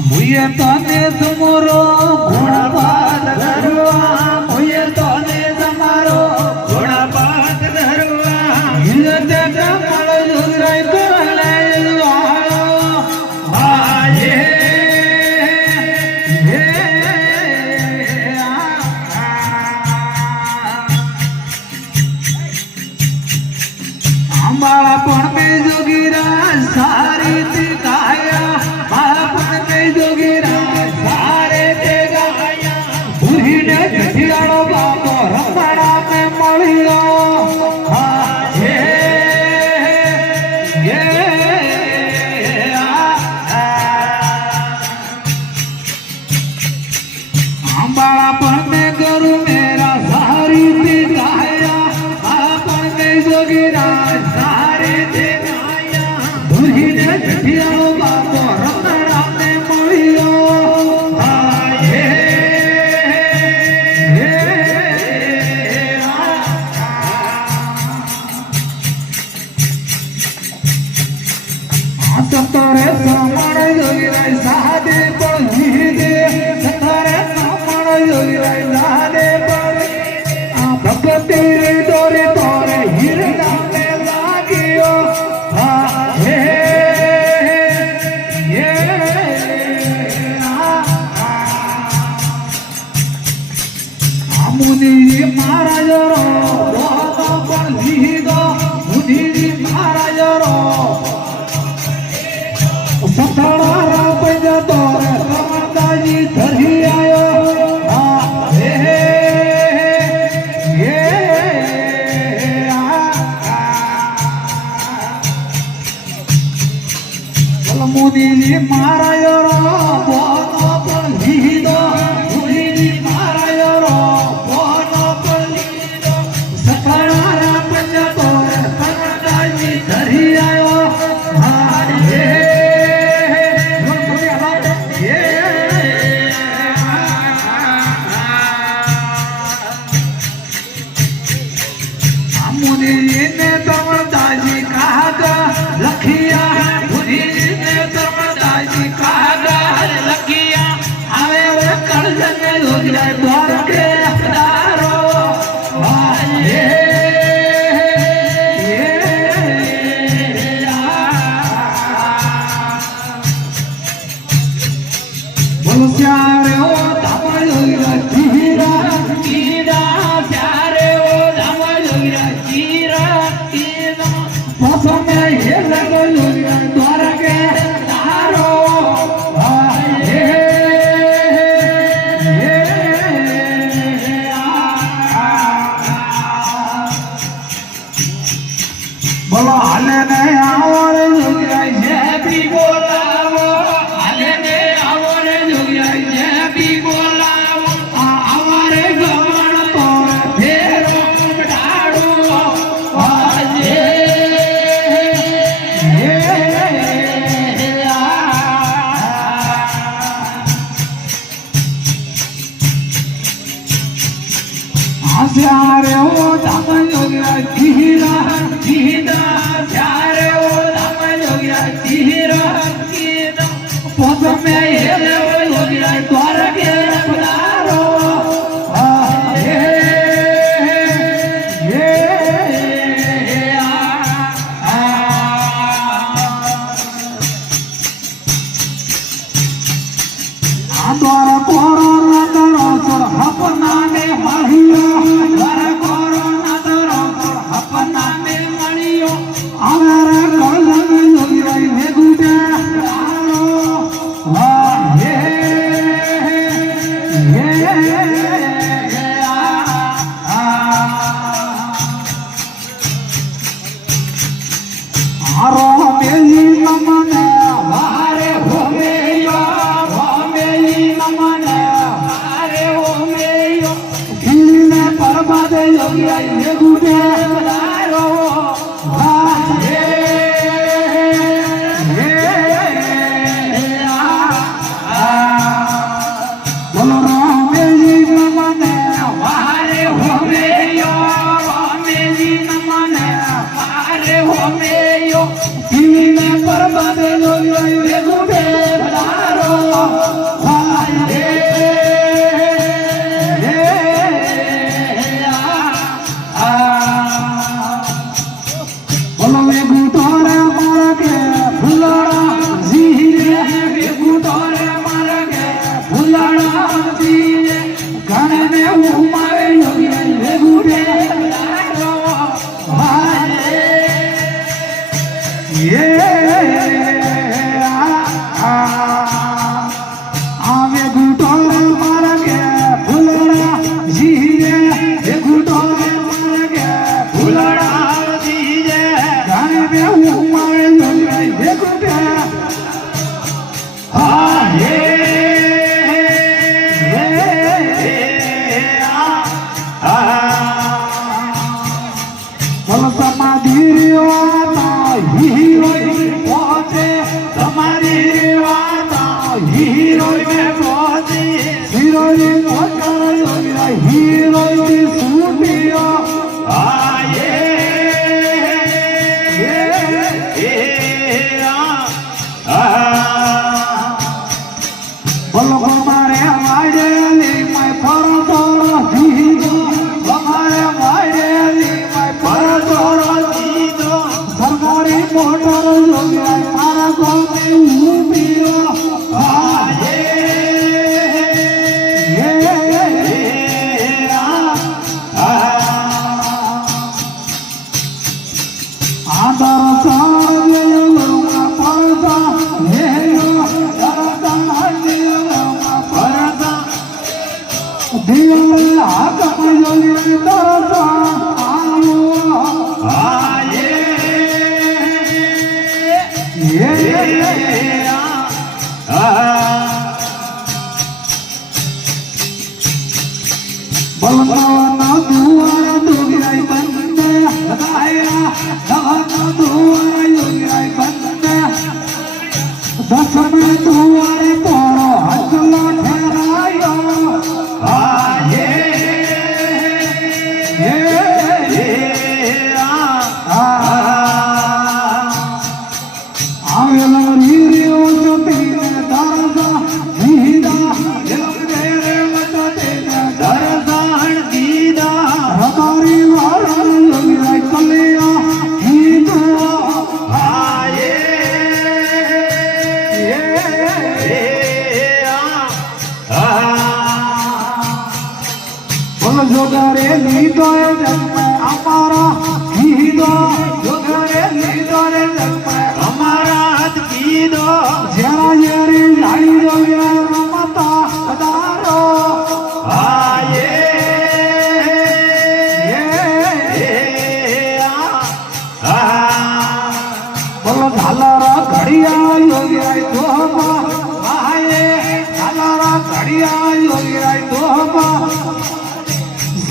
મુએ તને તમારો ગુણપાત ધરવા મુએ તને તમારો ગુણપાત ધરવા હિલતે કમળ ઝુરાય તલે આયે હે આંબાળા પણ બે જોગીરા સારી તે ગાયા મારા પણ બે જોગીરા સારે તે ગાયા ભૂહીને જઠિયાળો બાપો રમણા મે મળ્યો હે આંબાળા પણ બે ગરુ મેરા સારી તે ગાયા મારા પણ બે જોગીરા સારે તે ગાયા ભૂહીને જઠિયાળો બાપો રમણા મે મળ્યો સતારે સામણ જોગીરાય સાદે પણ જીદે સતારે સામણ જોગીરાય સાદે પણ આ ભગતે રે દોરે તોરે હિરડા મે લાગ્યો હે મુનિજી મહારાજ રો પણ લીધો મુનિજી મહારાજ રો સતારા પૈજા તોરે રમણદાજી ધરી આયો હે મુનિજી મહારાજ રો બોનો પણ લીધો મુનિજી મહારાજ રો બોનો પણ લીધો સતારા પૈજા તોરે રમણદાજી ધરી આયો મુનિને ધર્મદાસજી કાગા લખિયા મુનિને ધર્મદાસજી કાગા લખિયા આવે ઓરે કળજને લોગરાય દ્વારકે દારો બોલો ત્યારે ઓ ધામ લોગરા જીરા જીરા ત્યારે ઓ ધામ લોગરા જીરા જીરા પાછો મે હે લગો લોગરા દ્વારકે તારો બોલો હાલે ને આવો રે લોગરા જે બી બોલાવો હાલે ને આવો રે લોગરા જે બી બોલાવો આવારે ગમણ તો ફેરો ડાડો આજે આરે ઓ ધામ જોગરા જીરા જીરા ત્યારે ઓ ધામ જોગરા જીરા જીરા પોત મે હેલે ઓ જોગરા દ્વારકે પધારો द्वारा कोरोना दरो सर अपना में मरियो द्वारा कोरोना दरो सर अपना में मरियो हमारा कलम जोगिराई में गुटे आलो हे आरो मेली नमने वारे हो मेलियो नमने वारे हो मेलियो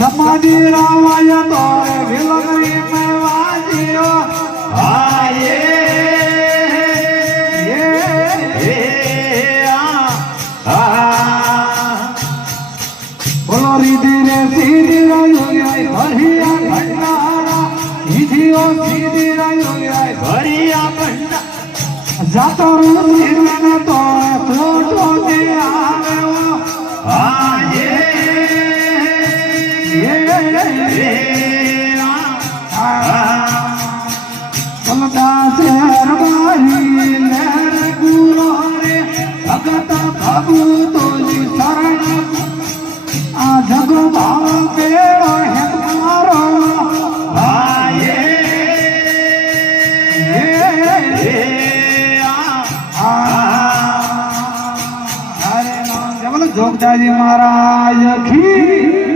समाधि रामाय तोरे विलगरी में वाजियो आये बोलो रिधि रे सीधी योगी भरिया भंडारा सीधियो सीधी योगी भरिया भंडारा जातो रूप तोरे फोटो दे आवे आये भगत भगु तुझी शरण आ जग भाव पेड़ो है मारो आये हरे नाम जबल जोगदाजी महाराज की